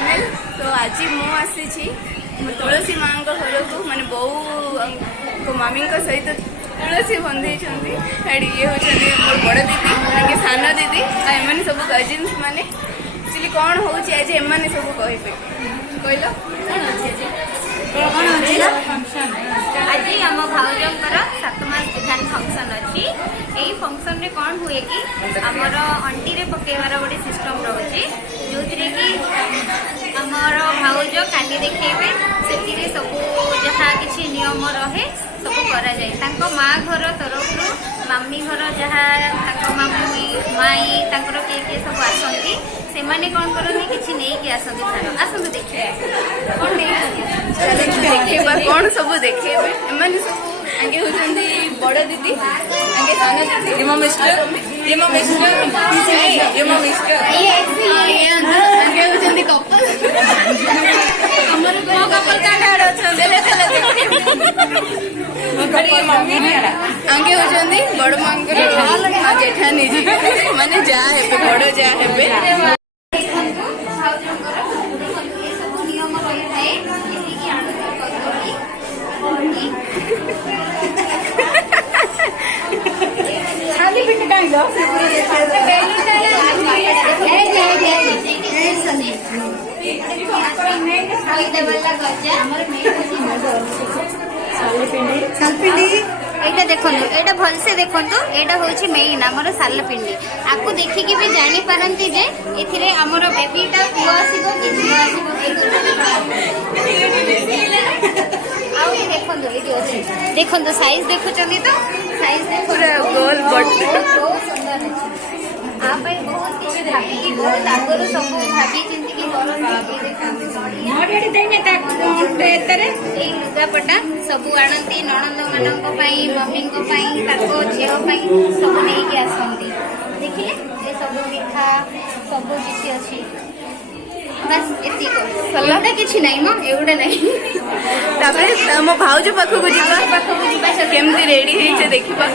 Channel. तो आज मु आसी तुलसी माँ घर को माने बो मम्मी सहित तुलसी बंधे ये होती मोर बड़ दीदी आगे सान दीदी एम सब कजिन्स मैंने एक्चुअली कौन हो आज एम सब कहे कहल आज आम भाउजर 7 मास विधान फंक्शन अच्छी। यही फंक्शन रे कौन हुए कि आमर अंटी रे पकेबार गोटे सिस्टम रोचे जो कि आमर भाउज काली देखेबे से सब जहाँ किसी नियम रहे सब करा जाए। तांको माँ घर तरफ मामी घर जहाँ मामी माई किए सब आसती से माने कौन करते किसी नहीं कि आसती थार आसतु देखिए कौन देखा कौन सब देखे एम सब आगे होती बड़ दीदी आगे सान दीदी आगे होती कपल कपल आगे होती बड़ माँ जेठानी जी माने जा बड़ जा एटा देखो एटा भल से देखो एटा होछि मेन हमर सालपिंडी आपको देखिकी भी जानी पारंती जे एथिरे हमर बेबीटा पुआ आसीबो कि झियो आसीबो आउ देखो एटी अछि देखो साइज देखु चली तो साइज देखो पूरा गोल बट बहुत सुंदर अछि आप बहुत किसी भाभी की बहुत आगरो सब भाभी चिंती की करो नडियाटी देने ता एतरे ए लुगापटा सब आनंती ननंद मानक पई मम्मी को पई ताको झियो पई सब नहीं के आसंती देखिए ए सब मिठा सब किसी अछि बस एती को सल्लाटा किछि नहीं म एउडा नहीं तापरे मो भाउज पाखो को जिबा केमती रेडी हेइछे देखिबा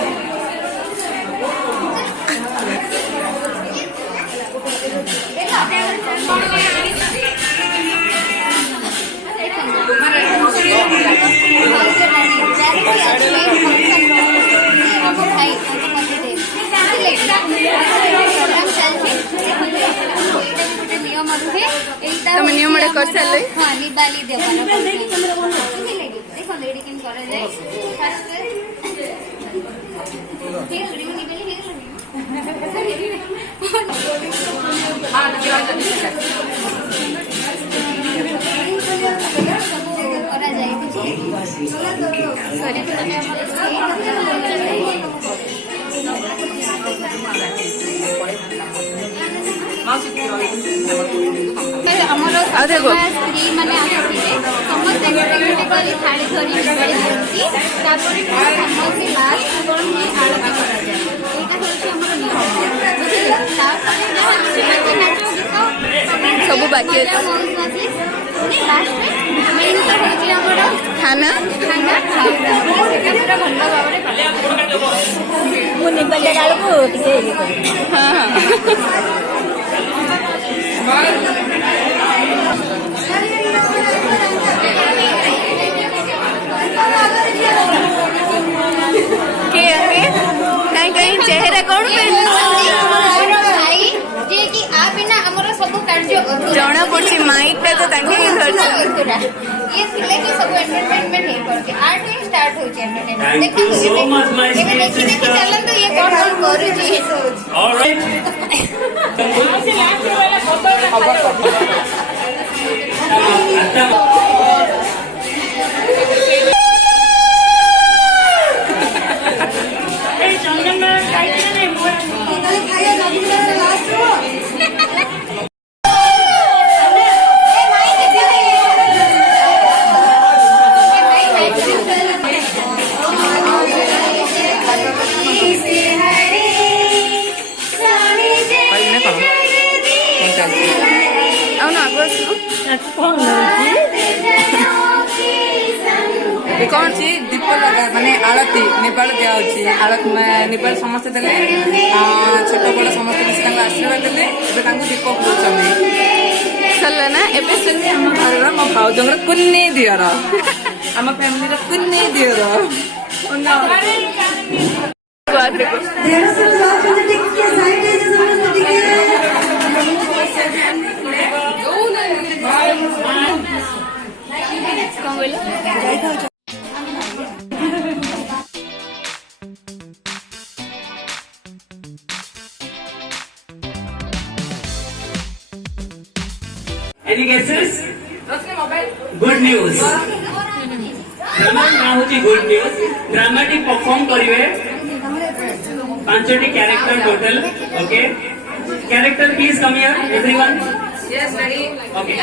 तुम नियम कर सारे हाँ निबाली देखो लेडी किन करे जाए फर्स्ट करा जाए स्त्री मैंने समस्त थाली धरी सब बाकी खाना कहीं चेहरा कौन जना पड़ी माइक टा तो तांके ही धर ये थिले कि सब एंटरटेनमेंट हे करके आर्ट ही स्टार्ट हो जे एंटरटेनमेंट देखो ये देखि चलन तो ये कौन करू जी ऑलराइट से लास्ट वाला फोटो ए चंदन में काई नहीं मोर खाया नबीला लास्ट कौन दीप लगा माने आरती नेपाल दिया आरती नेपाल समस्त देले छोट बड़ समस्त आशीर्वाद देले दीप सरला ना ଏବେ ଶୁଣି ଆମ ଘରର ମୋ ଭାଉଜଙ୍କର କୁନି ଦିଅର ଆମ ଫ୍ୟାମିଲିର କୁନି ଦିଅର Any guesses? Good news. Drama ना होची good news. Dramatic perform करिवे. पांचोटी character total. Okay. Character please come here. Everyone. Yes, ready. Okay.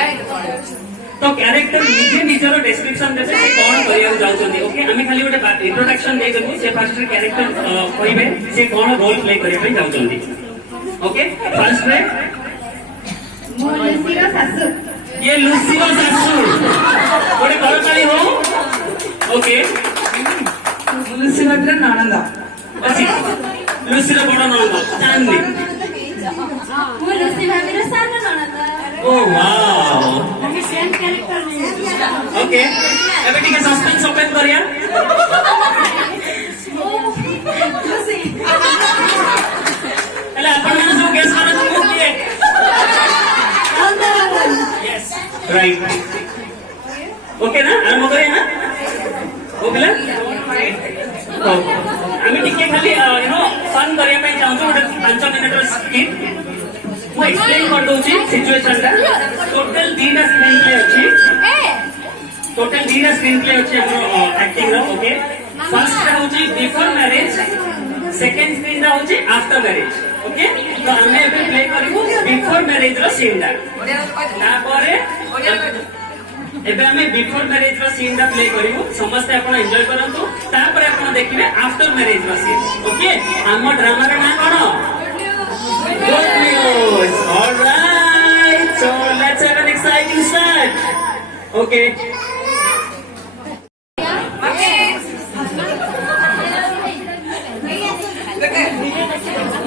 तो कैरेक्टर निजे निजर डिस्क्रिप्शन देबे से कोन करिया जाउछन्ती ओके हमें खाली गोटे इंट्रोडक्शन दे देबु से फर्स्ट कैरेक्टर कहिबे से कोन रोल प्ले करिया पे जाउछन्ती ओके फर्स्ट रे ये लुसीरो सासू गोटे करताली हो ओके ଲୁସିର ନଣନ୍ଦ अछि लुसीरो बड़ नंद चांदनी ओ वाओ ओके एबे ठीक है सस्पेंस ओपन करिया हेला अपन माने सब गेस करा तुम किए यस राइट ओके ना आरंभ करिए ना ओ बिला আমি টিকে খালি यू नो फन करिया पे चाहूँ गोटे 5 मिनिट स्किप ମୁଁ एक्सप्लेन कर दउची सिचुएशन टा टोटल 2टा स्क्रीन प्ले अछि टोटल 2टा स्क्रीन प्ले अछि हमर एक्टिंग रो ओके फर्स्ट टा होची बिफोर मैरिज सेकंड स्क्रीन टा होची आफ्टर मैरिज ओके तो हमें एबे प्ले करिवो बिफोर मैरिज रो सीन टा तापरे एबे हमें बिफोर मैरिज रो सीन टा प्ले करिवो समस्त आपण एन्जॉय करंतु तापरे आपण देखिबे आफ्टर मैरिज रो सीन ओके हमर ड्रामा रो नाम कोन Good news. All right. So let's have an exciting start. Okay.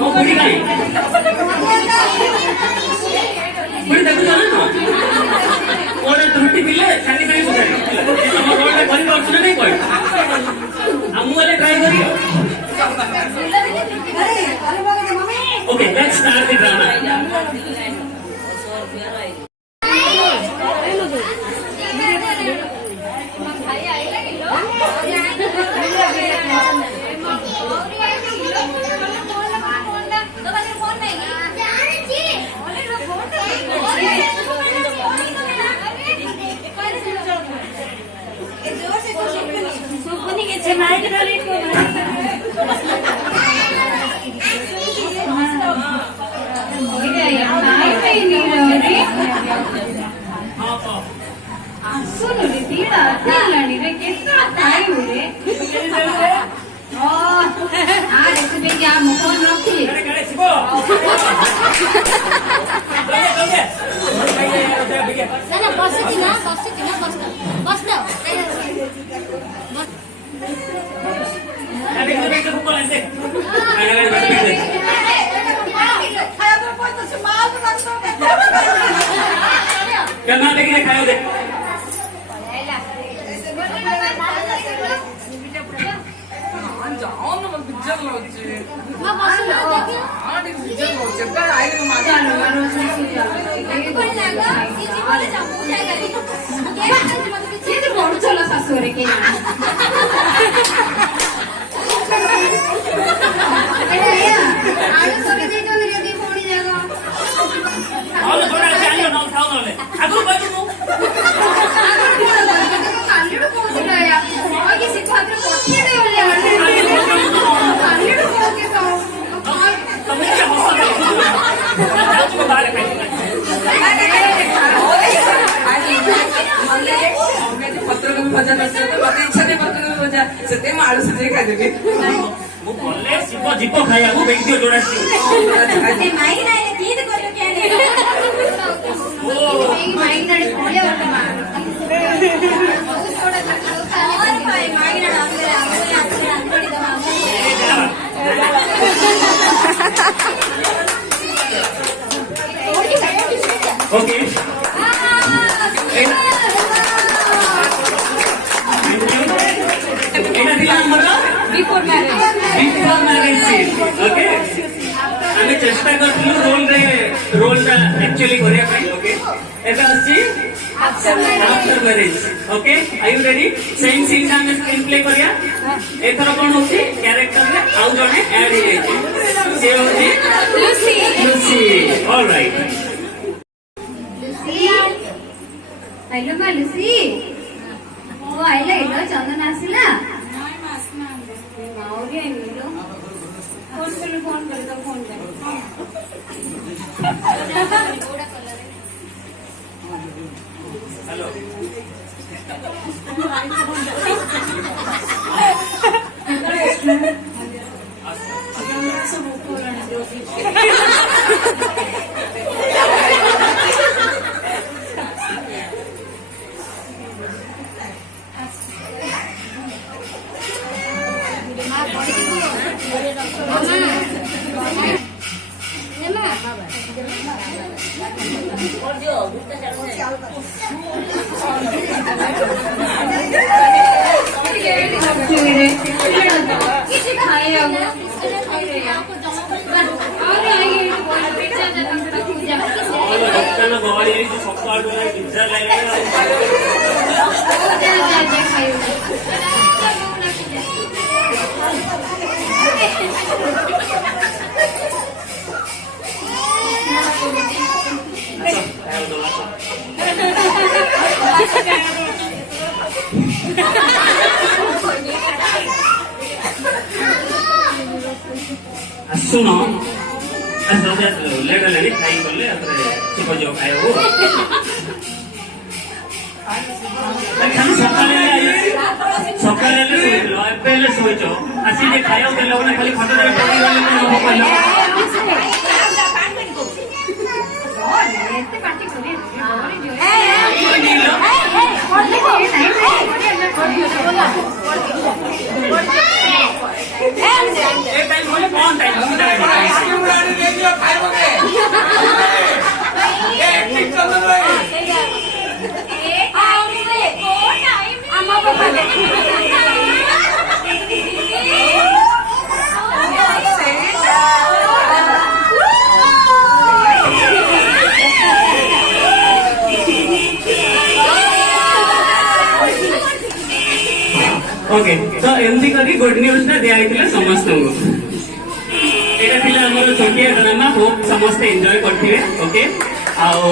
mau budi kain? Budi tak betul kan? Orang terhenti bila, sangi sangi bukan. Sama orang yang paling bagus ni kau. Amu ada try kari. Okay, let's start the drama. Jangan begini kayu deh. ପତ୍ରକୋବି ଭଜା ନଥିଲା ତ ମତେ ଇଚ୍ଛା ନାହିଁ ପତ୍ରକୋବି ଭଜା ସେଥିପାଇଁ ମୁଁ ଆଳୁ ସିଝେଇ ଖାଇଦେବି ମୁଁ ଗଲେ ଶିବ ଯିବ ଖାଇବାକୁ ବେଗିଓ ଯୋଡା ओके रोल टा एक्चुअली करिया पई ओके एटा अछि after marriage okay are you ready same scene हम स्क्रीन प्ले करिया एथर कोन होछि कैरेक्टर रे आउ जने ऐड हे से होछि लूसी ऑलराइट हेलो मा लुसी ओ आइला हेलो चंदन आसिला माउरी आइलो फोन कर दो फोन कर हेलो सुनो लेटर लेनी खाई करले सुबह जो खाए हो सकाले ଶୋଇଥିଲ ଏବେ ହେଲେ ଶୋଇଛ ଆସିକି ଖାଇବାକୁ ଦେଲେ ମାନେ ଖାଲି ଖଟ ଧରି ପକେଇ ଗଲେ କଣ ହବ କହିଲ ଏ ଟାଇମ୍ ବୋଲେ କଣ ଟାଇମ୍ ओके तो एमती करी गुड न्यूज टा दिया समस्त एटा थिला हमर छोटिया ड्रामा होप समस्त एंजॉय करथिबे ओके आओ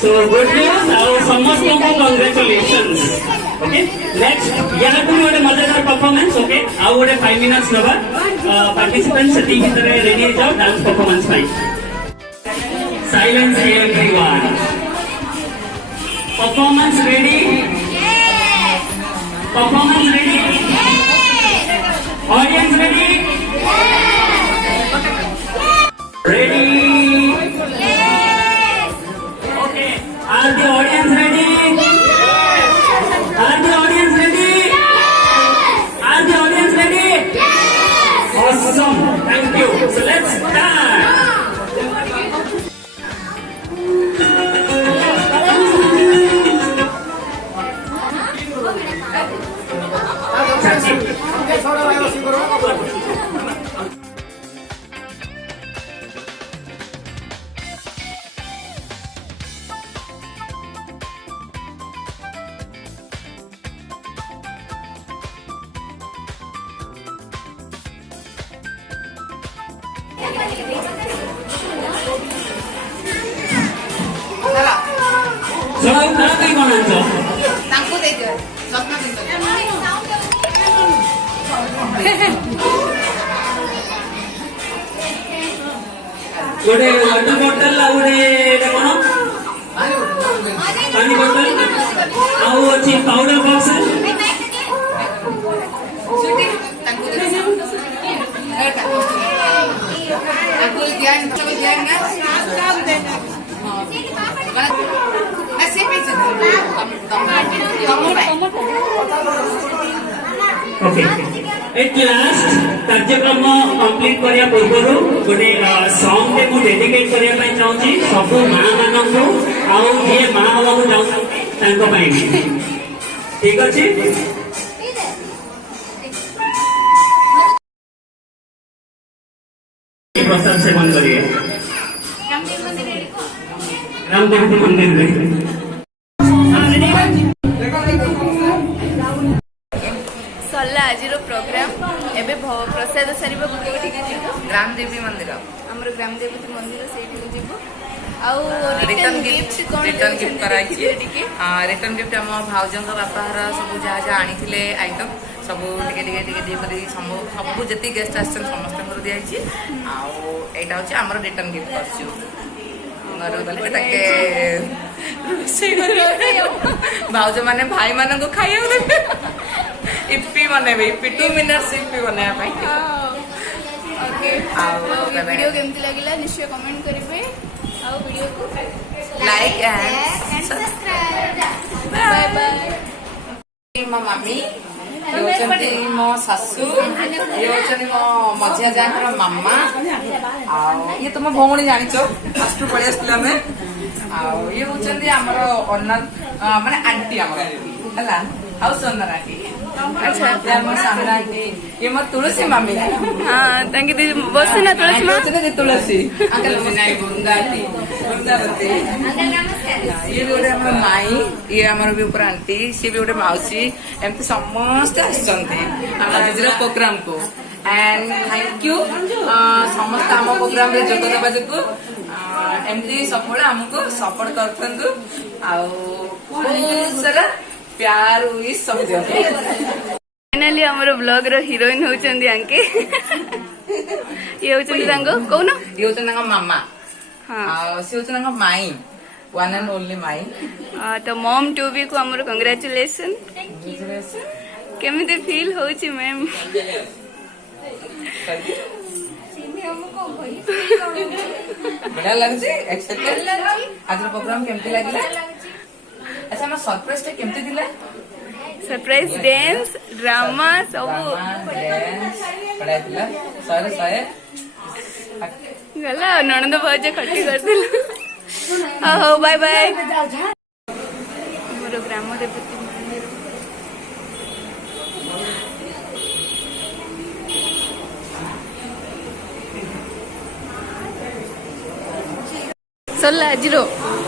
So good news, our समस्त को congratulations. Okay, next यहाँ भी ଗୋଟେ मजेदार performance. Okay, ଆଉ ଗୋଟେ 5 minutes नवा participants सेटिंग की तरह ready हो जाओ dance performance ପାଇଁ. Silence everyone. Performance ready? Yes. Performance ready? Yes. Audience ready? Yes. Ready? Are the audience ready? Yes. Are the audience ready? Yes. Are the audience ready? Yes. Awesome. Thank you. So let's start. 저랑 나랑 이거 앉아. ତାଙ୍କୁ ଦେଇଦିଅ ଯତ୍ନ ଦେଇଦିଅ ଗୋଟେ water bottle ଆଉ ଗୋଟେ ଏଇଟା କଣ ପାଣି ବଟଲ ଆଉ ଅଛି ପାଉଡର ବକ୍ସ ତାଙ୍କୁ ଦେଇଦିଅ ओके एट लास्ट कार्यक्रम कंप्लीट करिया पूर्व गोटे सॉन्ग टे मु डेडिकेट करिया पई चाहूची सब मां मानंकु आउ जे मां हवाकु चाहूची तांको पई ठीक अछि प्रसाद सेवन करिए रामदेव मंदिर में सरला आज प्रोग्राम एबे प्रसाद सारिबा कोठिके जिवो ग्राम देवी मंदिर हमर ग्राम देवती मंदिर सेठी जिवो आउ रिटर्न गिफ्ट गिफ्ट कोन रिटर्न गिफ्ट कराइछि टिके रिटर्न गिफ्ट हम भाउजंग बापार सब जहाँ जहाँ आनी आइटम सब टिके टिके टिके टिके करी सब जति गेस्ट आछन समस्त दिखाई आउटा हूँ आम रिटर्न गिफ्ट करछु भाउज मैंने भाई मान को खाइबा देबे इप्पी बनेबे इप्पी 2 मिनट्स इप्पी बनाया ओके वीडियो केमती लागिला निश्चय कमेंट करिवे आउ वीडियो को like and subscribe bye bye मो मम्मी ये मो सासू ये मो मझिया जाकर मामा ये तुम भौणी जानी फास्ट पड़े आसमें ये हूँ आमर ओनर माने आंटी है हाउस ओनर आंटी अच्छा सामने आंटी ये मो तुलसी मामी हाँ तांकी दी बसते ना तुलसी माँ तुलसी वृंदा आंटी वृंदावती ये भी गोटे आम माई ये आमर भी ऊपर आंटी सी भी गोटे मौसी एमती समस्त आज प्रोग्राम को एंड थैंक यू समस्त आम प्रोग्राम रे जोग देवा जो एमती सब आमको सपोर्ट करथंतु बहुत सारा प्यार हुई सब फाइनाली हमर ब्लॉग रो हीरोइन होचंदी आंके ये होचंदी तांको कोन ये होचंदी मामा हां से होचंदी my one and only my तो मॉम टू बी को हमर कांग्रेचुलेशन केमिति फील होची मैम बढ़िया लगे एक्साइटेड आज प्रोग्राम केमती लगे अच्छा हम सरप्राइज टे केमती दिला सरप्राइज डांस ड्रामा सब बढ़िया दिला 100 गला ननंद भाज खट्टी कर दिला हो बाय बाय मोर ग्राम देवती मंदिर सरला आज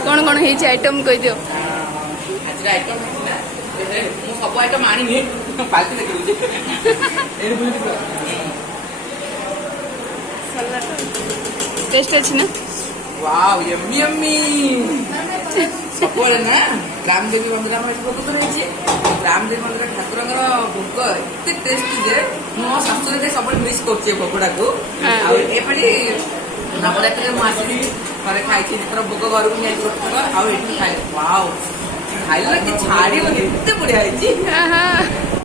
कौन कौन है आइटम कह दियो आज आइटम मु सब आइटम आनी पाल्टी लगे टेस्ट अच्छी ना वाव यम्मी यम्मी सब ना रामदेवी मंदिर आम भोग रही रामदेवी मंदिर ठाकुर भोग एत टेस्टी जे मो शाशुरी सब मिस कर भोगटा को एपड़ी नवरात्रि मुझे थे खाई भोग घर को छोट थर आठ खाई वाव खाइल कि छाड़ी एत बढ़िया